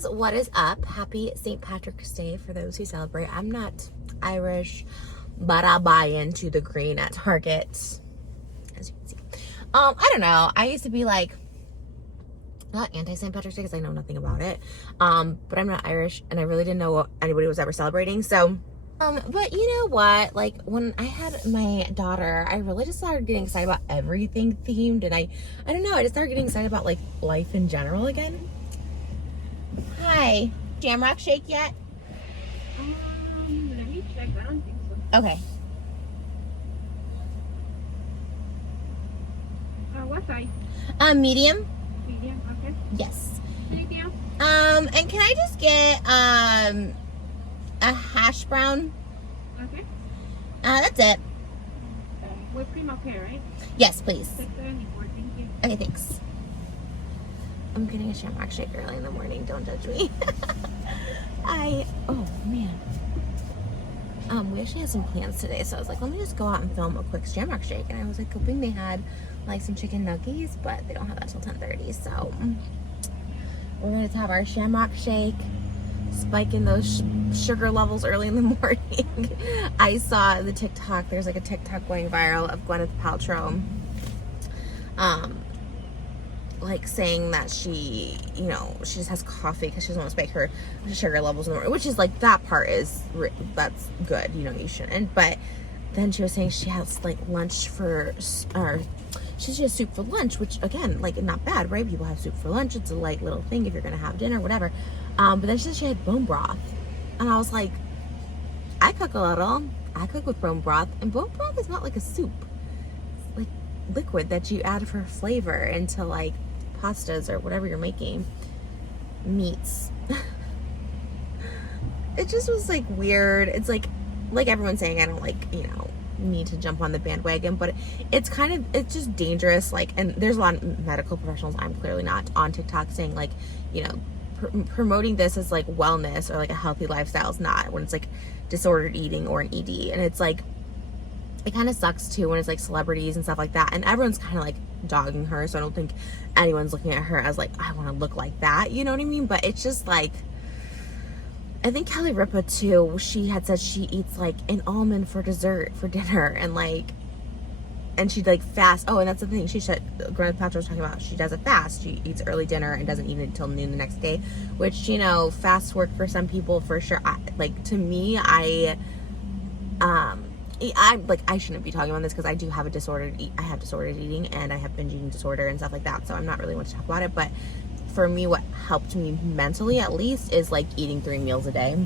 guys, what is up? Happy St. Patrick's Day for those who celebrate. I'm not Irish, but I buy into the green at Target, as you can see. I don't know. I used to be like, not anti-St. Patrick's Day because I know nothing about it. But I'm not Irish and I really didn't know what anybody was ever celebrating. So, but you know what? Like when I had my daughter, I really just started getting excited about everything themed. And I don't know, I just started getting excited about like life in general again. Hi. Shamrock shake yet? Let me check. I don't think so. Okay. What size? Medium? Medium, okay. Yes. Anything else? And can I just get a hash brown? Okay. That's it. Whipped cream okay, right? Yes, please. 674, thank you. Okay, thanks. I'm getting a Shamrock shake early in the morning. Don't judge me. Oh man. We actually had some plans today, so I was like, let me just go out and film a quick Shamrock shake. And I was like hoping they had like some chicken nuggets, but they don't have that till 10:30. So we're gonna have our Shamrock shake, spiking those sugar levels early in the morning. I saw the TikTok. There's like a TikTok going viral of Gwyneth Paltrow, like saying that she, you know, she just has coffee because she doesn't want to spike her sugar levels in the morning, which is like, that part is, that's good, you know, you shouldn't. But then she was saying she has like lunch for, or she has soup for lunch, which again, like not bad, right? People have soup for lunch. It's a light little thing if you're going to have dinner, whatever. But then she said she had bone broth. And I was like, I cook a little. I cook with bone broth. And bone broth is not like a soup. It's like liquid that you add for flavor into like pastas or whatever you're making. Meats. It just was like weird. It's like everyone's saying, I don't like, you know, need to jump on the bandwagon, but it's just dangerous. Like, and there's a lot of medical professionals, I'm clearly not, on TikTok saying like, you know, promoting this as like wellness or like a healthy lifestyle is not, when it's like disordered eating or an ED. And it's like, it kind of sucks too when it's like celebrities and stuff like that, and everyone's kind of like dogging her, so I don't think anyone's looking at her as like, I want to look like that, you know what I mean? But it's just like, I think Kelly Ripa too, she had said she eats like an almond for dessert for dinner, and like, and she'd like fast. Oh, and that's the thing, she said, Gwyneth Paltrow was talking about, she does a fast. She eats early dinner and doesn't eat it until noon the next day, which, you know, fasts work for some people for sure. Like, to me, I'm like, I shouldn't be talking about this because I do have I have disordered eating and I have binge eating disorder and stuff like that, so I'm not really one to talk about it. But for me, what helped me mentally at least is like eating 3 meals a day.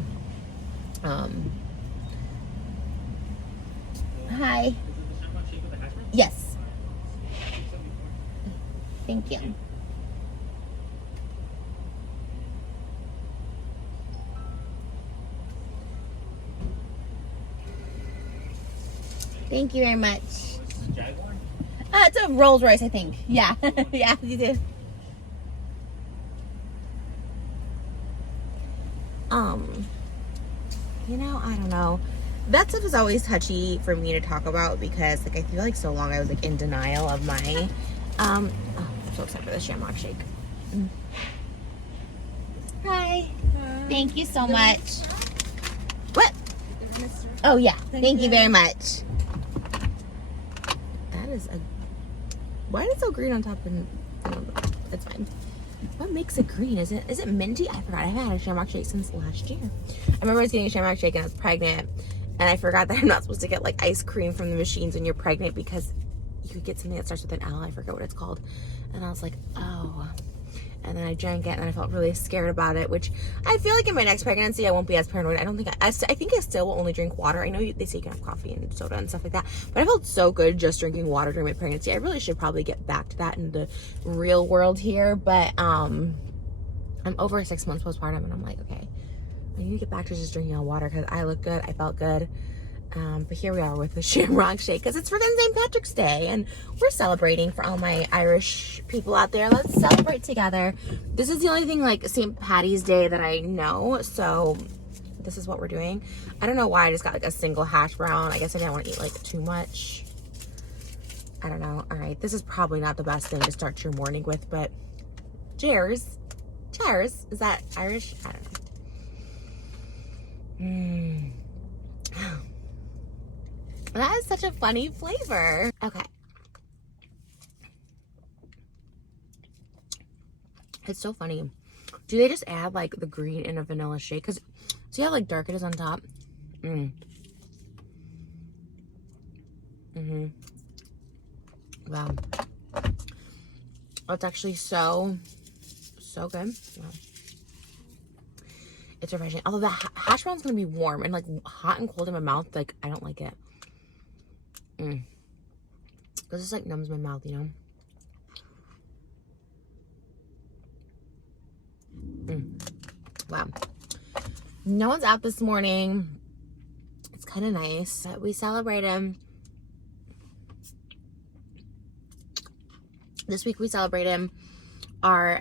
Hi. Yes. Thank you. Thank you very much. Jaguar? It's a Rolls Royce, I think. Yeah. Yeah, you do. You know, I don't know. That stuff is always touchy for me to talk about because like I feel like so long I was like in denial of my I'm so excited for the Shamrock shake. Hi. Thank you so much. What? Oh yeah. Thank you very much. That is a, why is it so green on top? And it's fine. What makes it green? Is it minty? I forgot. I haven't had a Shamrock shake since last year. I remember I was getting a Shamrock shake and I was pregnant, and I forgot that I'm not supposed to get like ice cream from the machines when you're pregnant because you could get something that starts with an L. I forget what it's called. And I was like, oh. And then I drank it and I felt really scared about it, which I feel like in my next pregnancy I won't be as paranoid. I don't think I think I still will only drink water. I know they say you can have coffee and soda and stuff like that, but I felt so good just drinking water during my pregnancy. I really should probably get back to that in the real world here, but I'm over 6 months postpartum and I'm like, okay, I need to get back to just drinking all water because I look good, I felt good. But here we are with the Shamrock shake because it's freaking St. Patrick's Day and we're celebrating. For all my Irish people out there, let's celebrate together. This is the only thing like St. Patty's Day that I know, so this is what we're doing. I don't know why I just got like a single hash brown. I guess I didn't want to eat like too much. I don't know. All right, this is probably not the best thing to start your morning with, but cheers Cheers. Is that Irish? I don't know. That is such a funny flavor. Okay. It's so funny. Do they just add like the green in a vanilla shake? Because see how like dark it is on top? Wow. It's actually so good. Wow. It's refreshing. Although the hash brown's gonna be warm and like hot and cold in my mouth. Like, I don't like it. Because this like numbs my mouth, you know? Wow. No one's out this morning. It's kind of nice. We celebrated. This week we celebrated our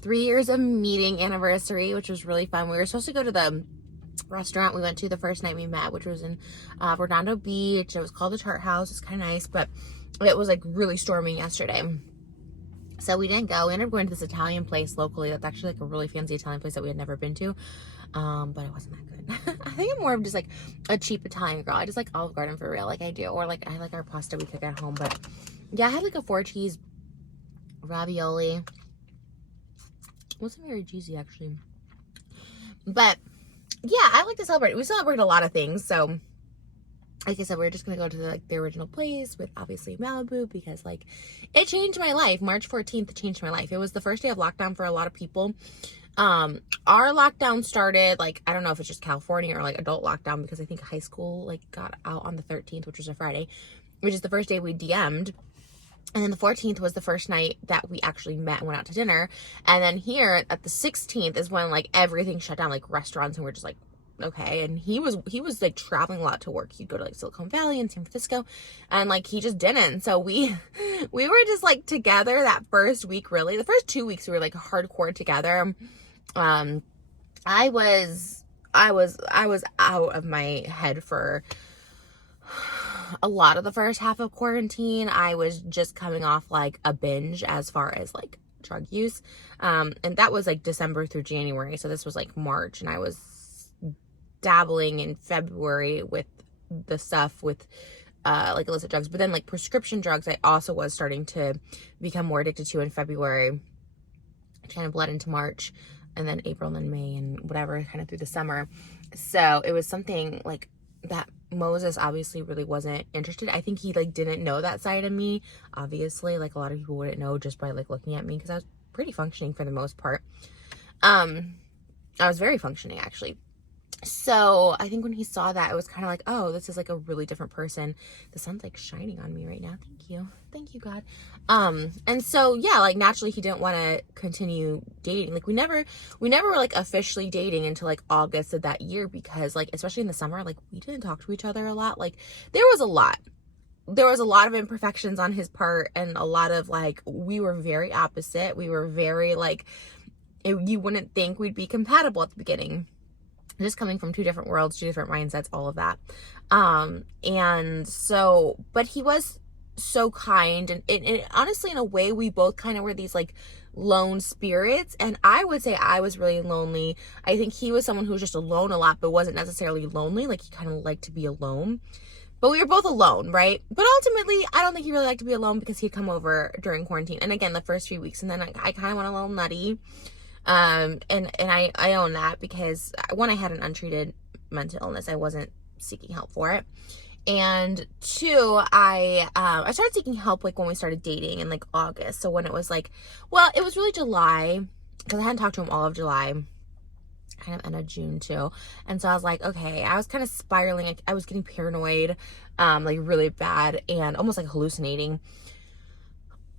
3 years of meeting anniversary, which was really fun. We were supposed to go to the restaurant we went to the first night we met, which was in Redondo Beach. It was called the Chart House. It's kind of nice, but it was like really storming yesterday. So we didn't go. We ended up going to this Italian place locally. That's actually like a really fancy Italian place that we had never been to. But it wasn't that good. I think I'm more of just like a cheap Italian girl. I just like Olive Garden for real. Like I do. Or like I like our pasta we cook at home. But yeah, I had like a 4-cheese ravioli. It wasn't very cheesy actually. But yeah, I like to celebrate. We celebrate a lot of things. So like I said, we're just going to go to the original place with obviously Malibu because like it changed my life. March 14th changed my life. It was the first day of lockdown for a lot of people. Our lockdown started like, I don't know if it's just California or like adult lockdown because I think high school like got out on the 13th, which was a Friday, which is the first day we DM'd. And then the 14th was the first night that we actually met and went out to dinner. And then here at the 16th is when like everything shut down, like restaurants, and we're just like, okay. And he was like traveling a lot to work. He'd go to like Silicon Valley and San Francisco, and like he just didn't. So we were just like together that first week. Really, the first 2 weeks we were like hardcore together. I was out of my head for a lot of the first half of quarantine. I was just coming off like a binge as far as like drug use, and that was like December through January. So this was like March, and I was dabbling in February with the stuff with like illicit drugs, but then like prescription drugs I also was starting to become more addicted to in February. It kind of bled into March, and then April, and then May, and whatever, kind of through the summer. So it was something like that Moses obviously really wasn't interested. I think he like didn't know that side of me, obviously, like a lot of people wouldn't know just by like looking at me, because I was pretty functioning for the most part. I was very functioning actually. So I think when he saw that, it was kind of like, oh, this is like a really different person. The sun's like shining on me right now. Thank you, God. And so yeah, like naturally he didn't want to continue dating. Like we never were like officially dating until like August of that year, because like especially in the summer, like we didn't talk to each other a lot. Like there was a lot of imperfections on his part, and a lot of like, we were very opposite. We were very like, you wouldn't think we'd be compatible at the beginning. Just coming from two different worlds, two different mindsets, all of that. And so, but he was so kind, and honestly, in a way, we both kind of were these like lone spirits, and I would say I was really lonely. I think he was someone who was just alone a lot, but wasn't necessarily lonely. Like he kind of liked to be alone, but we were both alone, right? But ultimately, I don't think he really liked to be alone, because he'd come over during quarantine, and again, the first few weeks, and then I kind of went a little nutty. And I own that, because one, I had an untreated mental illness. I wasn't seeking help for it. And two, I started seeking help like when we started dating in like August. So when it was like, well, it was really July, because I hadn't talked to him all of July, kind of end of June too. And so I was like, okay, I was kind of spiraling. Like I was getting paranoid, like really bad, and almost like hallucinating.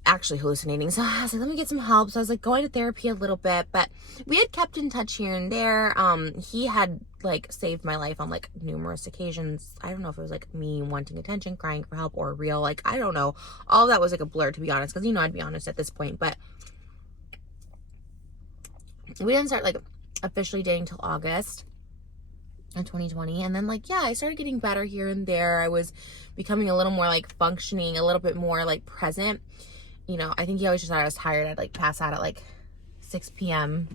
So I was like, let me get some help. So I was like going to therapy a little bit, but we had kept in touch here and there. He had like saved my life on like numerous occasions. I don't know if it was like me wanting attention, crying for help, or real, like, I don't know. All of that was like a blur, to be honest, because, you know, I'd be honest at this point, but we didn't start like officially dating till August of 2020. And then like, yeah, I started getting better here and there. I was becoming a little more like functioning, a little bit more like present. You know, I think he always just thought I was tired. I'd like pass out at like 6 p.m.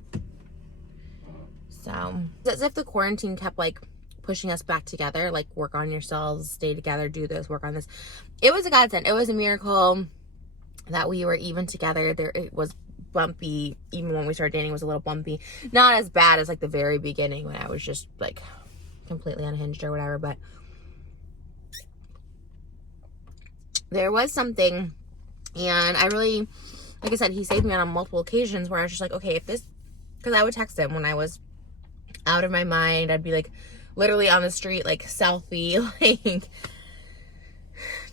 So it's as if the quarantine kept like pushing us back together, like work on yourselves, stay together, do this, work on this. It was a godsend. It was a miracle that we were even together. It was bumpy. Even when we started dating, it was a little bumpy. Not as bad as like the very beginning when I was just like completely unhinged or whatever, but there was something. And I really, like I said, he saved me on multiple occasions where I was just like, okay, if this, because I would text him when I was out of my mind. I'd be like literally on the street, like selfie, like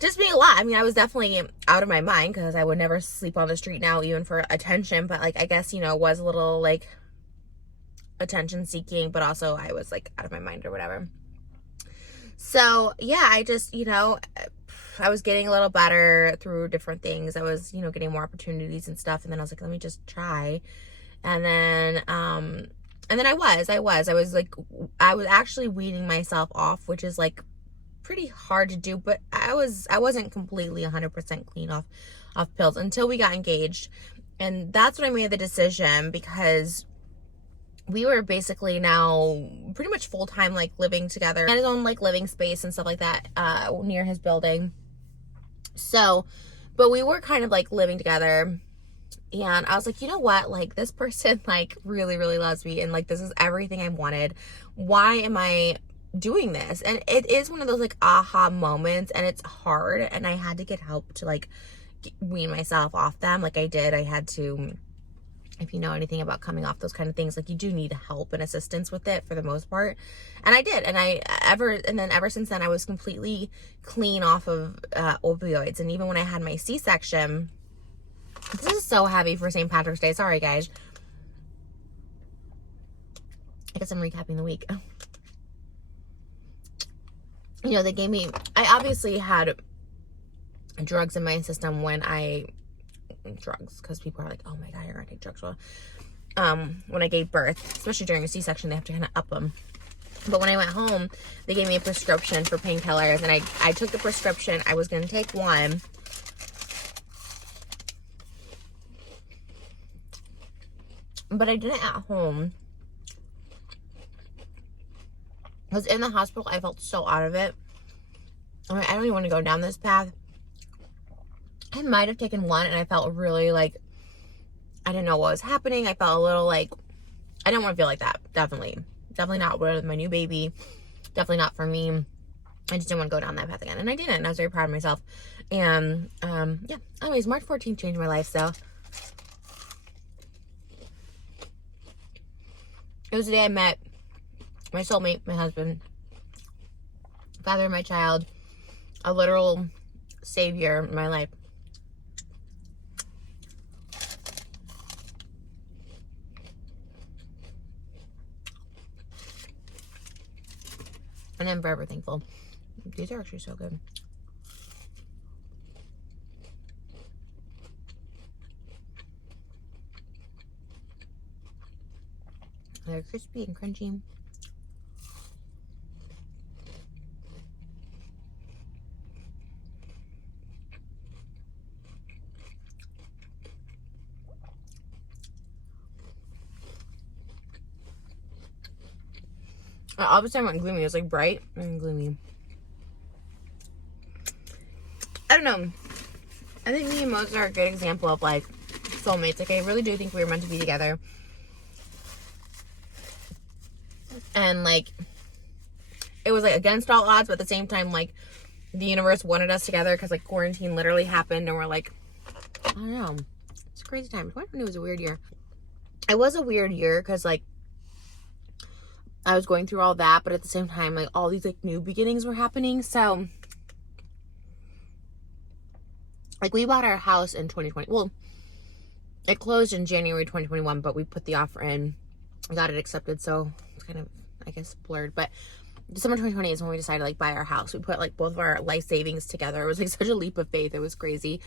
just being a lot. I mean, I was definitely out of my mind because I would never sleep on the street now, even for attention. But like, I guess, you know, was a little like attention seeking, but also I was like out of my mind or whatever. So yeah, I just, you know, I was getting a little better through different things. I was, you know, getting more opportunities and stuff. And then I was like, let me just try. And then I was like, I was actually weaning myself off, which is like pretty hard to do, but I wasn't completely 100% clean off pills until we got engaged. And that's when I made the decision, because we were basically now pretty much full-time, like living together in his own like living space and stuff like that, near his building. So, but we were kind of like living together, and I was like, you know what, like this person like really, really loves me, and like this is everything I wanted. Why am I doing this? And it is one of those like aha moments, and it's hard, and I had to get help to like wean myself off them. Like I did. I had to, if you know anything about coming off those kind of things, like you do need help and assistance with it for the most part. And I did. And ever since then, I was completely clean off of opioids. And even when I had my C-section, this is so heavy for St. Patrick's Day. Sorry, guys. I guess I'm recapping the week. You know, they gave me, I obviously had drugs in my system when drugs, because people are like, oh my god, you're gonna take drugs. Well, when I gave birth, especially during a C-section, they have to kind of up them. But when I went home, they gave me a prescription for painkillers, and I took the prescription. I was gonna take one, but I did it at home, because in the hospital I felt so out of it. I mean, I don't even want to go down this path. I might have taken one, and I felt really like I didn't know what was happening. I felt a little like I didn't want to feel like that. Definitely not with my new baby. Definitely not for me. I just didn't want to go down that path again, and I didn't. And I was very proud of myself. And yeah. Anyways, March 14th changed my life. So it was the day I met my soulmate, my husband, father of my child, a literal savior in my life. And I'm forever thankful. These are actually so good. They're crispy and crunchy. All of a sudden I went gloomy. It was like bright and gloomy. I don't know. I think me and Moses are a good example of like soulmates. Like I really do think we were meant to be together. And like it was like against all odds, but at the same time like the universe wanted us together, because like quarantine literally happened, and we're like, I don't know. It's a crazy time. 2020 was a weird year. It was a weird year because like I was going through all that, but at the same time, like all these like new beginnings were happening. So like we bought our house in 2020. Well, it closed in January 2021, but we put the offer in, got it accepted. So it's kind of, I guess, blurred. But December 2020 is when we decided to like buy our house. We put like both of our life savings together. It was like such a leap of faith. It was crazy.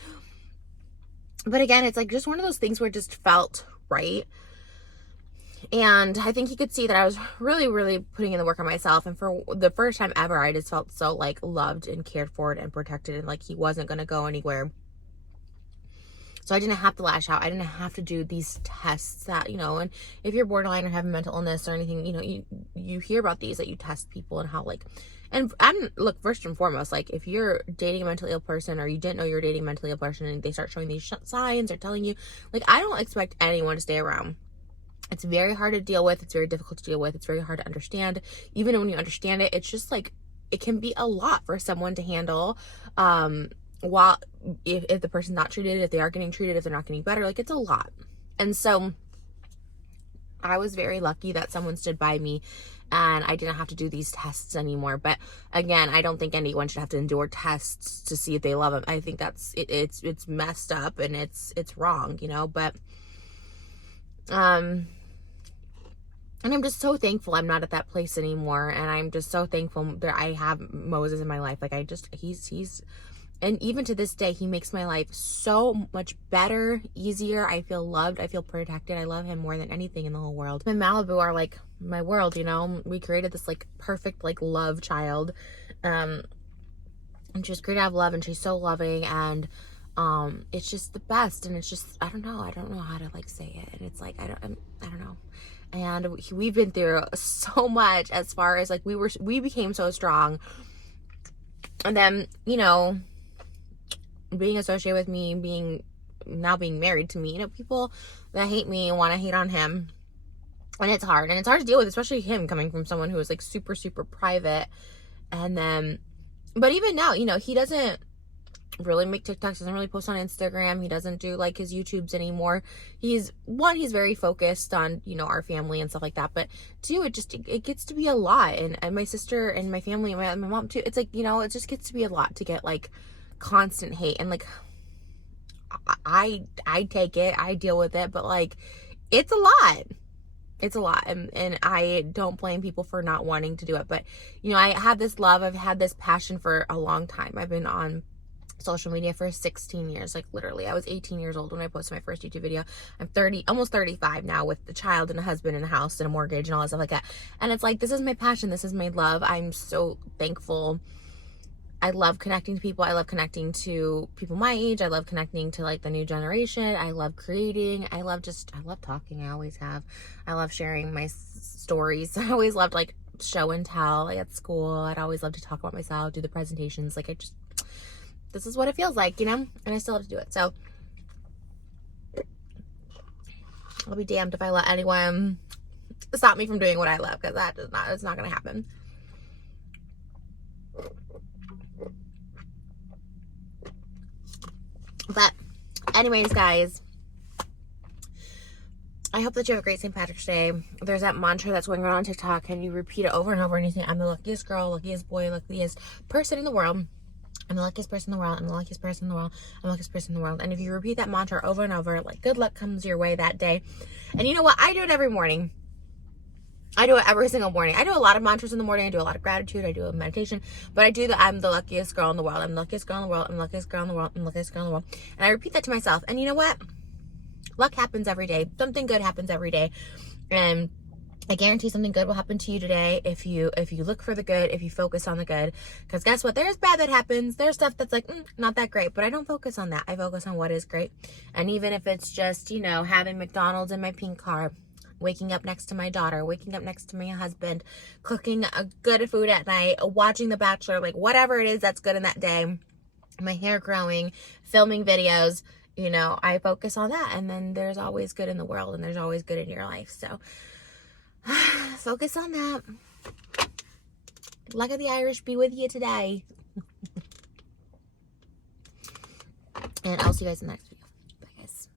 But again, it's like just one of those things where it just felt right. And I think he could see that I was really, really putting in the work on myself. And for the first time ever, I just felt so like loved and cared for and protected, and like he wasn't going to go anywhere So I didn't have to lash out. I didn't have to do these tests that, you know, and if you're borderline or have a mental illness or anything, you know, you hear about these, that you test people and how, like, and look, first and foremost, like, if you're dating a mentally ill person or you didn't know you were dating a mentally ill person and they start showing these signs or telling you, like, I don't expect anyone to stay around. It's very hard to deal with. It's very difficult to deal with. It's very hard to understand. Even when you understand it, it's just like, it can be a lot for someone to handle. While if the person's not treated, if they are getting treated, if they're not getting better, like, it's a lot. And so I was very lucky that someone stood by me and I didn't have to do these tests anymore. But again, I don't think anyone should have to endure tests to see if they love them. I think that's it's messed up and it's wrong, you know. But and I'm just so thankful I'm not at that place anymore, and I'm just so thankful that I have Moses in my life. Like, he's and even to this day, he makes my life so much better, easier. I feel loved. I feel protected. I love him more than anything in the whole world. Him and Malibu are like my world, you know. We created this like perfect like love child. And she's great to have love, and she's so loving, and it's just the best. And it's just, I don't know how to like say it. And it's like, I don't know. And we've been through so much as far as like we became so strong. And then, you know, being associated with me, being married to me, you know, people that hate me and want to hate on him. And it's hard to deal with, especially him coming from someone who is like super, super private. And then, but even now, you know, he doesn't really make TikToks, doesn't really post on Instagram. He doesn't do like his YouTubes anymore. He's very focused on, you know, our family and stuff like that. But two, it gets to be a lot. And my sister and my family and my mom too, it's like, you know, it just gets to be a lot to get like constant hate. And like, I take it, I deal with it, but like, it's a lot. It's a lot. And I don't blame people for not wanting to do it. But, you know, I have this love, I've had this passion for a long time. I've been on social media for 16 years, like literally. I was 18 years old when I posted my first YouTube video. I'm 30, almost 35 now, with a child and a husband and a house and a mortgage and all that stuff like that. And it's like, this is my passion. This is my love. I'm so thankful. I love connecting to people. I love connecting to people my age. I love connecting to like the new generation. I love creating. I love talking. I always have. I love sharing my stories. I always loved like show and tell. Like at school, I'd always love to talk about myself, do the presentations. Like this is what it feels like, you know? And I still have to do it. So I'll be damned if I let anyone stop me from doing what I love, because it's not going to happen. But anyways, guys, I hope that you have a great St. Patrick's Day. There's that mantra that's going around on TikTok, and you repeat it over and over, and you say, I'm the luckiest girl, luckiest boy, luckiest person in the world. I'm the luckiest person in the world. I'm the luckiest person in the world. I'm the luckiest person in the world. And if you repeat that mantra over and over, like, good luck comes your way that day. And you know what? I do it every morning. I do it every single morning. I do a lot of mantras in the morning. I do a lot of gratitude. I do a meditation. But I do I'm the luckiest girl in the world. I'm the luckiest girl in the world. I'm the luckiest girl in the world. I'm the luckiest girl in the world. And I repeat that to myself. And you know what? Luck happens every day. Something good happens every day. And I guarantee something good will happen to you today if you look for the good, if you focus on the good. Because guess what? There's bad that happens. There's stuff that's like, not that great. But I don't focus on that. I focus on what is great. And even if it's just, you know, having McDonald's in my pink car, waking up next to my daughter, waking up next to my husband, cooking good food at night, watching The Bachelor, like whatever it is that's good in that day, my hair growing, filming videos, you know, I focus on that. And then there's always good in the world, and there's always good in your life. So focus on that. Luck of the Irish be with you today. And I'll see you guys in the next video.